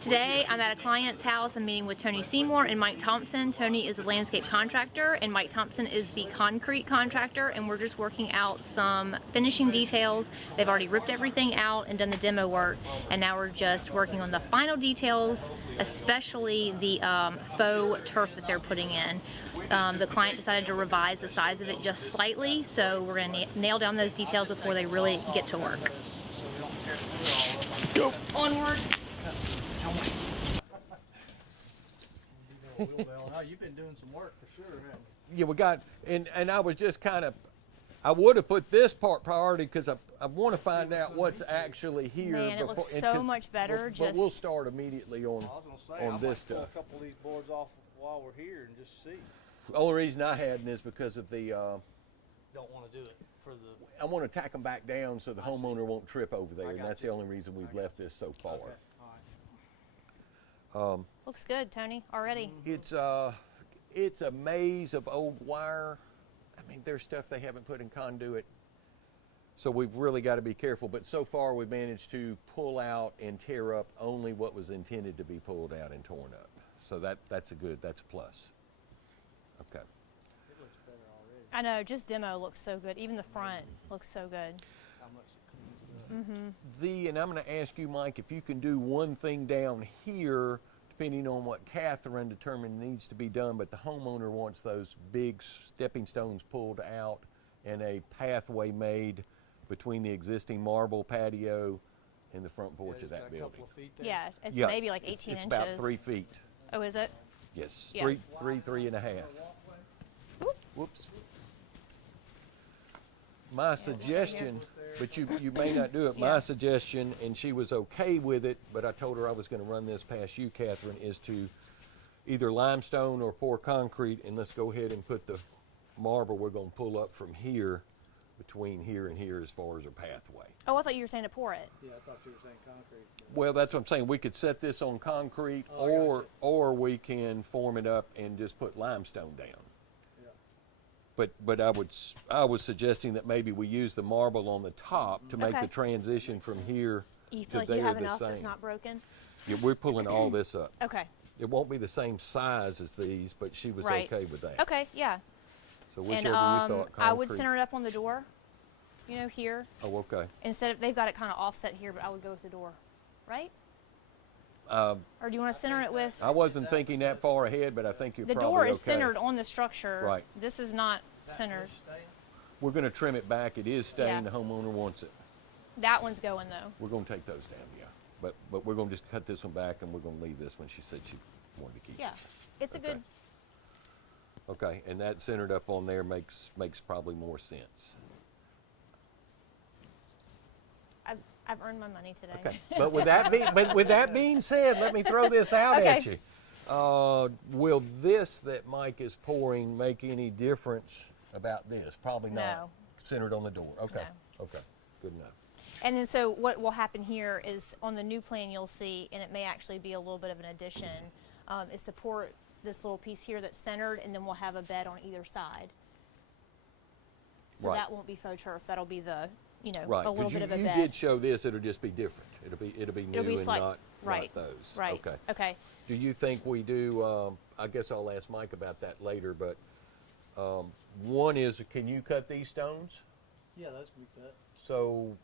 Today, I'm at a client's house. I'm meeting with Tony Seymour and Mike Thompson. Tony is a landscape contractor, and Mike Thompson is the concrete contractor, and we're just working out some finishing details. They've already ripped everything out and done the demo work, and now we're just working on the final details, especially the faux turf that they're putting in. The client decided to revise the size of it just slightly, so we're going to nail down those details before they really get to work. Go. Onward. You've been doing some work for sure, haven't you? Yeah, we got, and I was just kind of, I would have put this part priority because I want to find out what's actually here. Man, it looks so much better. But we'll start immediately on this stuff. Pull a couple of these boards off while we're here and just see. The only reason I hadn't is because of the. Don't want to do it for the. I want to tack them back down so the homeowner won't trip over there, and that's the only reason we've left this so far. Okay. All right. Looks good, Tony, already. It's a maze of old wire. I mean, there's stuff they haven't put in conduit, so we've really got to be careful. But so far, we've managed to pull out and tear up only what was intended to be pulled out and torn up. So that's a plus. Okay. It looks better already. I know, just demo looks so good. Even the front looks so good. How much it cleans up. And I'm going to ask you, Mike, if you can do one thing down here, depending on what Catherine determined needs to be done, but the homeowner wants those big stepping stones pulled out and a pathway made between the existing marble patio and the front porch of that building. A couple of feet there. Yeah, it's Yeah, maybe like 18 it's inches. about 3 feet. Oh, is it? Yes, Yeah. three and a half. Oop. Whoops. My suggestion, but you may not do it, my Yeah. suggestion, and she was okay with it, but I told her I was going to run this past you, Catherine, is to either limestone or pour concrete, and let's go ahead and put the marble we're going to pull up from here, between here and here as far as a pathway. Oh, I thought you were saying to pour it. Yeah, I thought you were saying concrete. Well, that's what I'm saying. We could set this on concrete, or we can form it up and just put limestone down. But I was suggesting that maybe we use the marble on the top to make Okay. the transition from here You to feel like there you have the enough same. that's not broken? Yeah, we're pulling all this up. Okay. It won't be the same size as these, but she was Right. okay with that. Okay, yeah. So And whichever you thought, concrete. I would center it up on the door, you know, here. Oh, okay. Instead of, they've got it kind of offset here, but I would go with the door, right? Or do you want to center it with? I wasn't thinking that far ahead, but I think you're The probably door is okay. centered on the structure. Right. This is not centered. We're going to trim it back. It is staying. Yeah. The homeowner wants it. That one's going though. We're going to take those down, yeah. But we're going to just cut this one back, and we're going to leave this one. She said she wanted to keep it. Yeah, it's a Okay. good. Okay, and that centered up on there makes probably more sense. I've earned my money today. Okay, but with that being said, let me throw this out Okay. at you. Will this that Mike is pouring make any difference about this? Probably not. No. Centered on the door. Okay. No. Okay. Good enough. And then so what will happen here is on the new plan you'll see, and it may actually be a little bit of an addition, is to pour this little piece here that's centered, and then we'll have a bed on either side. So Right. that won't be faux turf. That'll be the, you know, Right. a little 'cause bit of a you bed. did show this. It'll just be different. It'll be new It'll be and slight- not right. those. Right. Okay. Okay. Do you think we do? I guess I'll ask Mike about that later. But one is, can you cut these stones? Yeah, that's good cut. So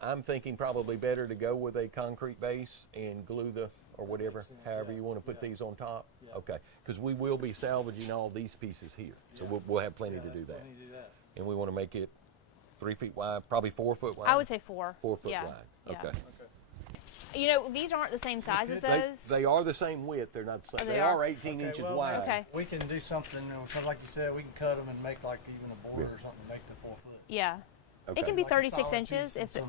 I'm thinking probably better to go with a concrete base and glue or whatever, however you want to put these on top. Yeah. Okay, because we will be salvaging all these pieces here, so we'll have plenty to do that. Plenty to do that. And we want to make it 3 feet wide, probably 4 foot wide. I would say 4. 4 foot yeah. wide. Yeah. Okay. You know, these aren't the same size as those. They are the same width. They're not the same. Oh, they they are? are 18 inches well, wide. Okay. We can do something, because like you said, we can cut them and make like even a border Yeah. or something to make the 4 foot. Yeah. Okay. It can be Like a 36 solid inches piece if it,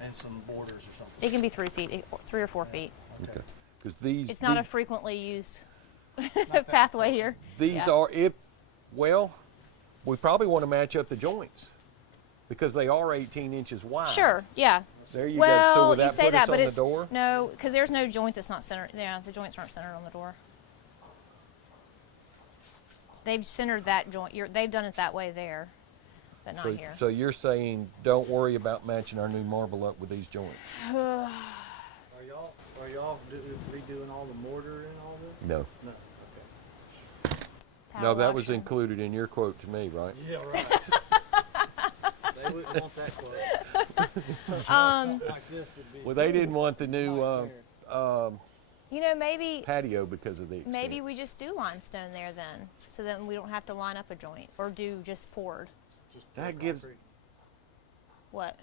and some borders or something. it can be 3 feet, 3 or 4 feet. Okay. Because these. It's not a these- frequently used pathway here. These Yeah. are, well, we probably want to match up the joints because they are 18 inches wide. Sure. Yeah. There you go. So Well, would you that say put us that, but on it's the door? no, because there's no joint that's not centered. Yeah, the joints aren't centered on the door. They've centered that joint. They've done it that way there, but not here. So you're saying don't worry about matching our new marble up with these joints. Are Are y'all redoing all the mortar and all this? No. No. Power No, that was washer. included in your quote to me, right? Yeah, right. They wouldn't want that quote. Something like this would be. Well, they didn't want the new You know, maybe patio because of the expense. maybe we just do limestone there then, so then we don't have to line up a joint or do just poured. Just That pour gives- concrete. What?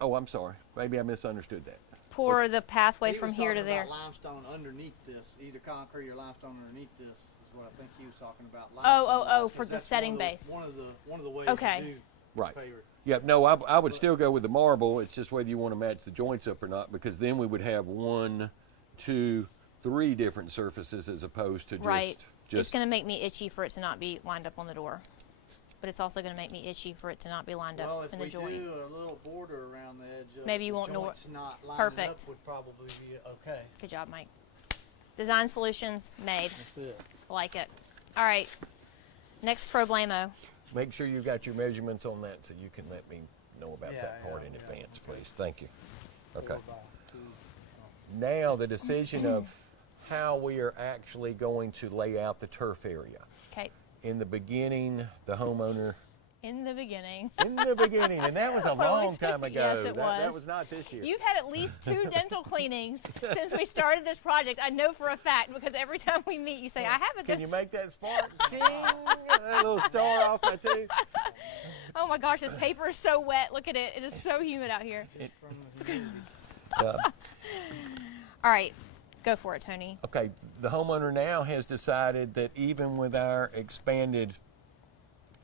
Oh, I'm sorry. Maybe I misunderstood that. Pour the pathway He from was here to talking there. about limestone underneath this, either concrete or limestone underneath this is what I think he was talking about. Oh, Limestone, for the that's setting one of the- base. One of the ways Okay. to do Right. paver. Yeah, no, I would still go with the marble. It's just whether you want to match the joints up or not, because then we would have 1, 2, 3 different surfaces as opposed to Right. It's just going to make me itchy for it to not be lined up on the door. But it's also going to make me itchy for it to not be lined Well, up if in the we joint. do a little border around the edge of Maybe you the won't know joints not lining Perfect. up would probably be okay. Good job, Mike. Design solutions made. That's it. I like it. All right. Next problemo. make sure you got your measurements on that so you can let me know about Yeah, that part yeah, in yeah, advance, okay. please. Thank you. Okay. 4 by 2. Now the decision of how we are actually going to lay out the turf area. Okay. In the beginning, the homeowner, In the beginning. and that was a What long always- time ago. Yes, it That was. was not this year. You've had at least 2 dental cleanings since we started this project. I know for a fact because every time we meet, you say, I have a Can you dental. make that spark? Ching! A little star off my tooth. Oh my gosh, this paper is so wet. Look at it. It is so humid out here. From the humidity. All right. Go for it, Tony. Okay, the homeowner now has decided that even with our expanded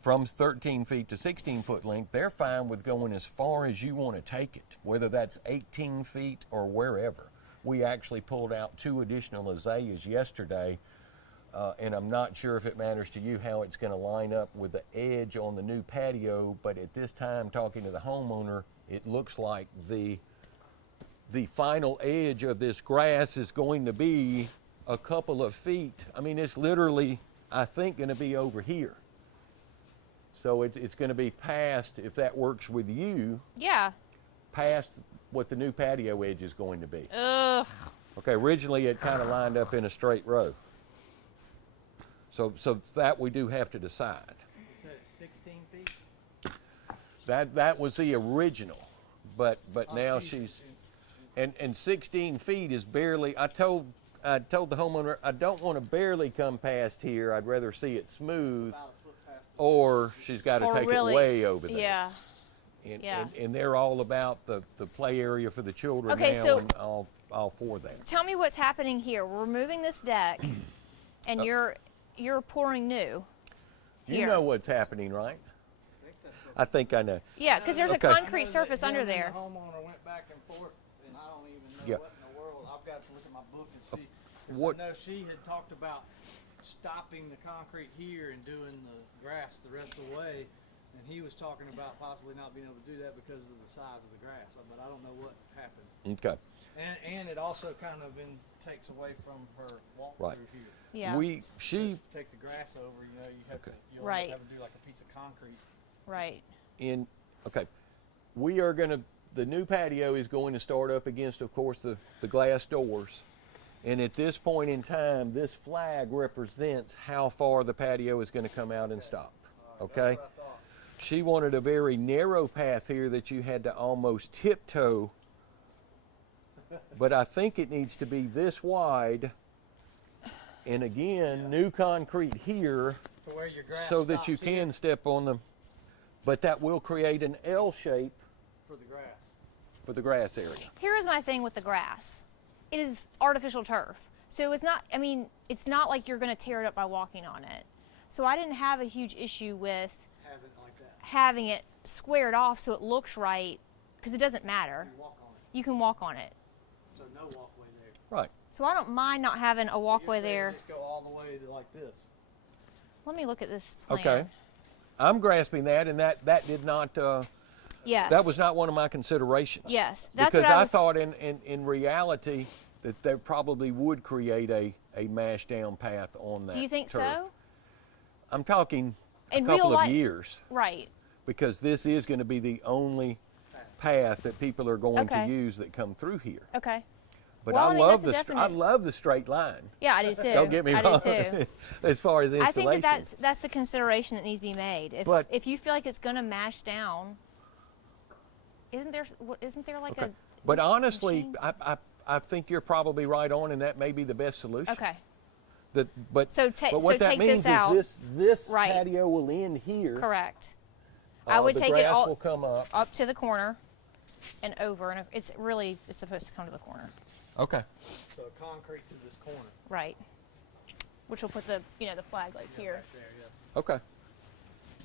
from 13 feet to 16 foot length, they're fine with going as far as you want to take it, whether that's 18 feet or wherever. We actually pulled out 2 additional azaleas yesterday, and I'm not sure if it matters to you how it's going to line up with the edge on the new patio, but at this time, talking to the homeowner, it looks like the final edge of this grass is going to be a couple of feet. I mean, it's literally, I think, going to be over here. So it's going to be past, if that works with you, Yeah. past what the new patio edge is going to be. Ugh. Okay, originally it kind of lined up in a straight row. So that we do have to decide. You said it's 16 feet? That was the original, but now geez. she's, and 16 feet is barely. I told the homeowner I don't want to barely come past here. I'd rather see it smooth, About a foot past the or she's got to Or take really- it way over there. Yeah. And, yeah. and they're all about the play area for the children Okay, now, so- and all for that. Tell me what's happening here. We're removing this deck, and you're pouring new. You Here. know what's happening, right? I think I know. Yeah, because there's Okay. a concrete surface under Him and there. The homeowner went back and forth, and I don't even know Yeah. what in the world. I've got to look at my book and see. 'Cause What- I know she had talked about stopping the concrete here and doing the grass the rest of the way, and he was talking about possibly not being able to do that because of the size of the grass. But I don't know what happened. Okay. And it also kind of takes away from her walk Right. through here. Yeah. She Take the grass over, you know, you have Okay. to you Right. have to do like a piece of concrete. Right. okay. We are going to, the new patio is going to start up against, of course, the glass doors. And at this point in time, this flag represents how far the patio is going to come out and stop. Okay? That's what I thought. She wanted a very narrow path here that you had to almost tiptoe. But I think it needs to be this wide. And again, new concrete here To where your grass so that you stops here can step on them. But that will create an L shape for the grass. for the grass area. Here is my thing with the grass. It is artificial turf. So it's not, I mean, it's not like you're going to tear it up by walking on it. So I didn't have a huge issue with Have it like that. having it squared off so it looks right, because it doesn't matter. You walk on it. You can walk on it. So no walkway there. Right. So I don't mind not having a walkway You're saying there. Just go all the way to like this. Let me look at this plan. Okay. I'm grasping that, and that did not, Yes. that was not one of my considerations. Yes. That's Because what I I was. thought in reality that there probably would create a mashed down path on that Do you think turf. so? I'm talking In a couple real of life- years, Right. because this is going to be the only path that people are going Okay. to use that come through here. Okay. But Well, I I mean, love that's a I love the straight line. Yeah, I do too. Don't get me I wrong. do too. As far as installation. I think that's the consideration that needs to be made. If you feel like it's going to mash down, isn't there like Okay. a But honestly, machine? I think you're probably right on, and that may be the best solution. Okay. But what So that take means this out. is this Right. patio will end here. Correct. I would the take it grass all will come up. to the corner and over, and it's supposed to come to the corner. Okay. So concrete to this corner. Right. Which will put the flag like here. Right there, yeah. Okay.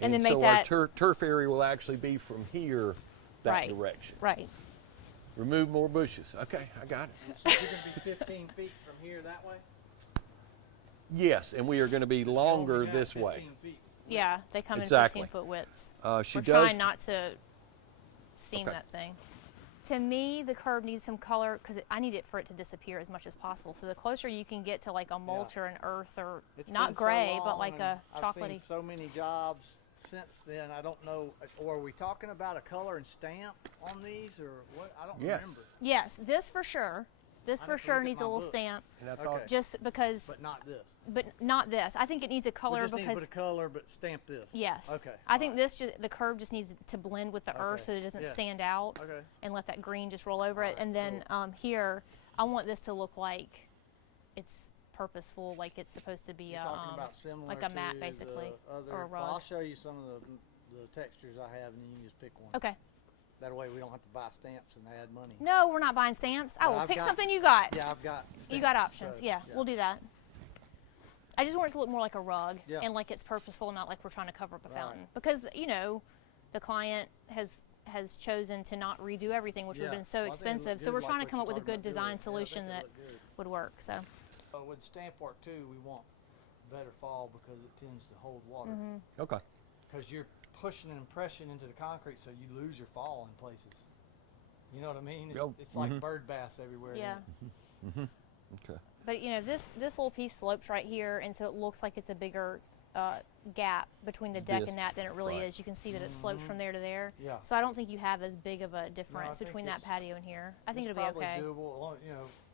And then make so that- our turf area will actually be from here that Right. direction. Right. Remove more bushes. Okay, I got it. And so you're going to be 15 feet from here that way? Yes, and we are going to be You longer only got this way. 15 feet. Yeah, they come Exactly. in 15-foot widths. She We're does. trying not to seam Okay. that thing. To me, the curb needs some color because I need it for it to disappear as much as possible. So the closer you can get to like a mulch or an earth or It's not been so gray, but long, like and a I've chocolatey. seen so many jobs since then. I don't know. Or are we talking about a color and stamp on these, or what? I don't Yes. remember. Yes, this for sure. This I'd for have to sure look at needs a my little book. stamp. And I Okay. thought, Just because, But not this. but not this. I think it needs a color we just need to because put a color, but stamp this. yes. Okay. I think the curb just needs to blend with the earth Okay. so that it doesn't Yeah. stand out. Okay. And let that green just roll over it. Alright, And then here, I want this to look like it's purposeful, like it's supposed to be You're talking about similar like a mat, to basically, the other, or a well, I'll rug. show you some of the textures I have, and then you can just pick one. Okay. That way we don't have to buy stamps and add money. No, we're not buying stamps. I But will I've pick got- something you got. Yeah, I've got. You got stamps, options. so, Yeah, we'll do that. I just want it to look more like a rug Yeah. and like it's purposeful, not like we're trying to cover up a Right. fountain. Because the client has chosen to not redo everything, which would have Yeah. been so Well, I think it expensive. looked So good we're like trying to what come you're up with a talking good about doing. design Yeah, I think solution it that looked good. would work. So With stamp work too, we want better fall because it tends to hold water. Mm-hmm. okay. Because you're pushing an impression into the concrete, so you lose your fall in places. You know what I mean? Yep. It's like bird baths everywhere. yeah. Okay. But this little piece slopes right here, and so it looks like it's a bigger gap between the deck This- and that than it really right. is. You can see that it slopes from there to there. Yeah. So I don't think you have as big of a difference think between that it's- patio and here. I think It's it'll be probably okay. doable. Well,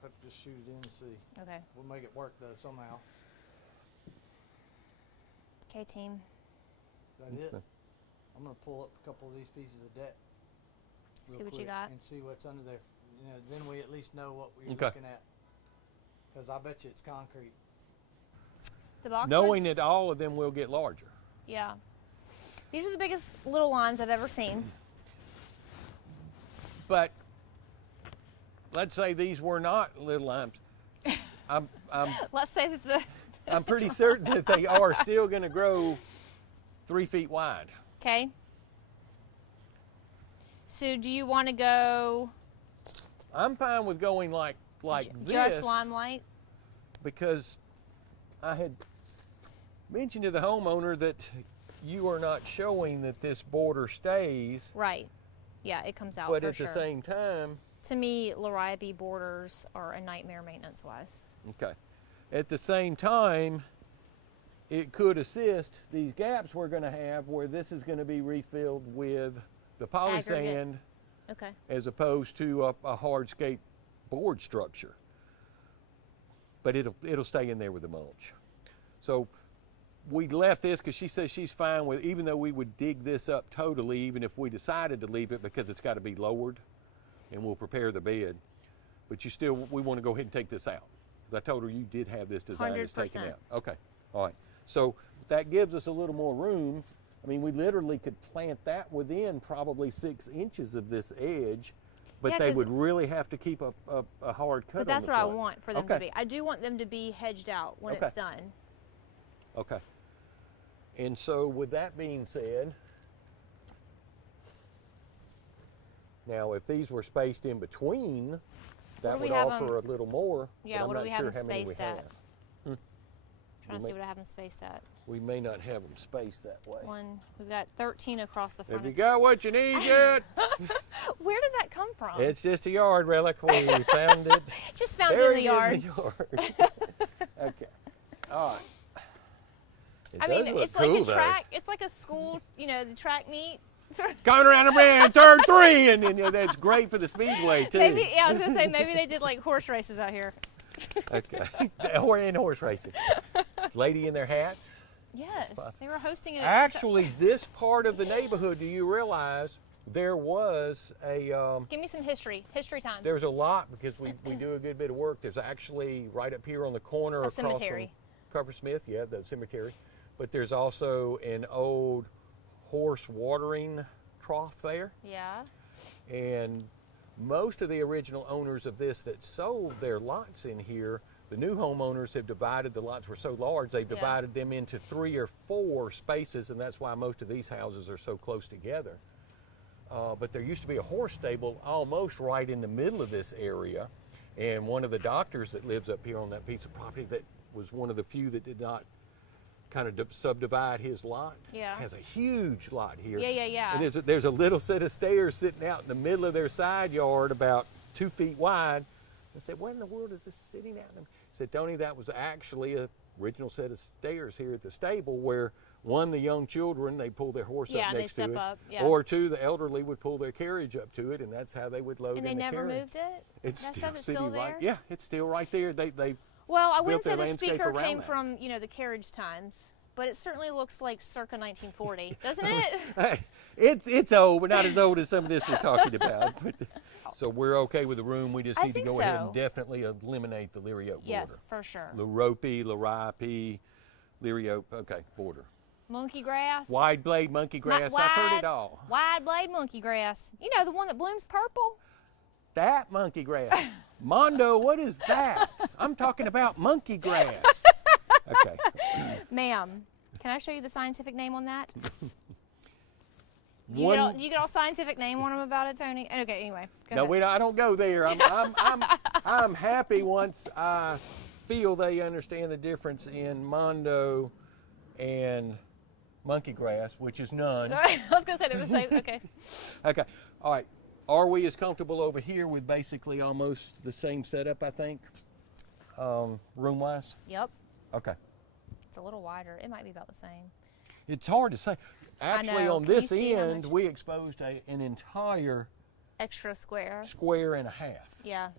have to just shoot it in and see. Okay. We'll make it work though somehow. Okay, team. Is that it? Okay. I'm gonna pull up a couple of these pieces of deck. See real what you quick got. And see what's under there. Then we at least know what we're Okay. looking at. Because I bet you it's concrete. The box Knowing ones? that all of them will get larger. Yeah. These are the biggest little lines I've ever seen. But let's say these were not little limes. I'm Let's say that the. I'm pretty certain that they are still going to grow 3 feet wide. Okay. So do you want to go I'm fine with going like this just limelight? because I had mentioned to the homeowner that you are not showing that this border stays, Right. Yeah, it comes out but for at sure. the same time, To me, Lariabe borders are a nightmare maintenance-wise. okay. At the same time, it could assist these gaps we're going to have where this is going to be refilled with the poly Aggregate. sand Okay. as opposed to a hardscape board structure. But it'll stay in there with the mulch. So we left this because she says she's fine with, even though we would dig this up totally, even if we decided to leave it because it's got to be lowered and we'll prepare the bed. But we want to go ahead and take this out. 'Cause I told her you did have this design that's taken 100%. out. Okay, all right. So that gives us a little more room. I mean, we literally could plant that within probably 6 inches of this edge, but Yeah, they 'cause- would really have to keep a hard cut But on that's the what I front. want for them Okay. to be. I do want them to be hedged out when Okay. it's done. Okay. And so with that being said, now if these were spaced in between, that do we would have offer a little more. Yeah, but I'm what do not we have sure them how many we spaced at? have. Trying to may- see what I have them spaced at. We may not have them spaced that way. We've got 13 across the front. Have you got what you need yet? Where did that come from? It's just a yard relic. We found it. Just found it in the buried yard. In the yard. Okay. All right. It I does mean, look it's cool, like a though. track. It's like a school, the track meet. coming around the bend, turn 3, and then that's great for the speedway too. Maybe, yeah, I was gonna say maybe they did like horse races out here. Okay. Or in horse racing. Lady in their hats. Yes, they were hosting it. Actually, this part of the neighborhood, do you realize there was a Give me some history time. there's a lot because we do a good bit of work. There's actually right up here on the corner across cemetery. from Coppersmith, yeah, the cemetery. But there's also an old horse watering trough there. Yeah. And most of the original owners of this that sold their lots in here, the new homeowners have divided, the lots were so large, they've divided them into 3 or 4 spaces, and that's why most of these houses are so close together. But there used to be a horse stable almost right in the middle of this area, and one of the doctors that lives up here on that piece of property that was one of the few that did not kind of subdivide his lot, has a huge lot here. Yeah. And there's a little set of stairs sitting out in the middle of their side yard about 2 feet wide. I said, what in the world is this sitting out? I said, Tony, that was actually a original set of stairs here at the stable where, 1, the young children, they pull their horse up next to it. Or 2, the elderly would pull their carriage up to it, and that's how they would load in the carriage. And they never moved it? It's that still stuff is sitting still there? right. Yeah, it's still right there. They Well, I built wouldn't say their the landscape speaker around came that. from, the carriage times, but it certainly looks like circa 1940, doesn't it? Hey, it's old, but not as old as some of this we're talking about. But, so we're okay with the room. We just I need to think go ahead so. and definitely eliminate the Leary Oak Yes, border. for sure. Larope, Laripe, Leary Oak. Okay, border. Monkey grass. Wide blade monkey grass. I've heard it all. Wide blade monkey grass. You know, the one that blooms purple? That monkey grass. Mondo, what is that? I'm talking about monkey grass. Okay. Ma'am, can I show you the scientific name on that? Do One- you get all scientific name on them about it, Tony? Okay, anyway. Go No, ahead. I don't go there. I'm happy once I feel they understand the difference in Mondo and monkey grass, which is none. I was going to say they're the same. Okay. Okay. All right. Are we as comfortable over here with basically almost the same setup, I think, room-wise? Yep. Okay. It's a little wider. It might be about the same. It's hard to say. Actually, know. on Can you this see how end, much- we exposed an entire Extra square. square and a half. Yeah.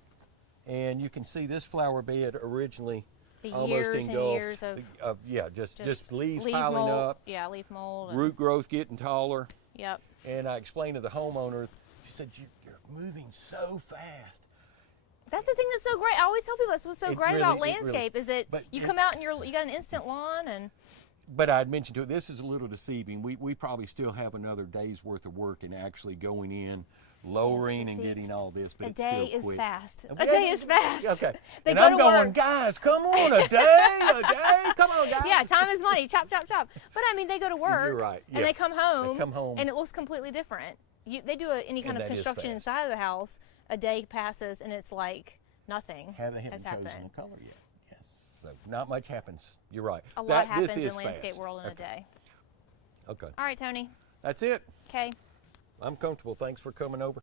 And you can see this flower bed originally The almost years and engulfed, years of just leaves leaf piling mold. up, Yeah, leaf mold. and- root growth getting taller. Yep. And I explained to the homeowner, she said, you're moving so fast. That's the thing that's so great. I always tell people that's what's so It great really- about it really- landscape is that but you it- come out and you got an instant lawn and But I'd mentioned to it, this is a little deceiving. We probably still have another day's worth of work in actually going in, lowering and see, getting all this, but a it's day still is quick. fast. Okay. A day is fast. Okay. They And go I'm to going, work. guys, come on, a day, come on, guys. Yeah, time is money. Chop, chop, chop. But I mean, they go to work. You're right, And they yes. come home. They come home. And it looks completely different. They do any kind And of that is construction fast. inside of the house. A day passes and it's like nothing Haven't has chosen happened. the color yet. Yes. So not much happens. You're right. A lot This happens is in landscape fast. world in a Okay. day. Okay. All right, Tony. That's it. Okay. I'm comfortable. Thanks for coming over.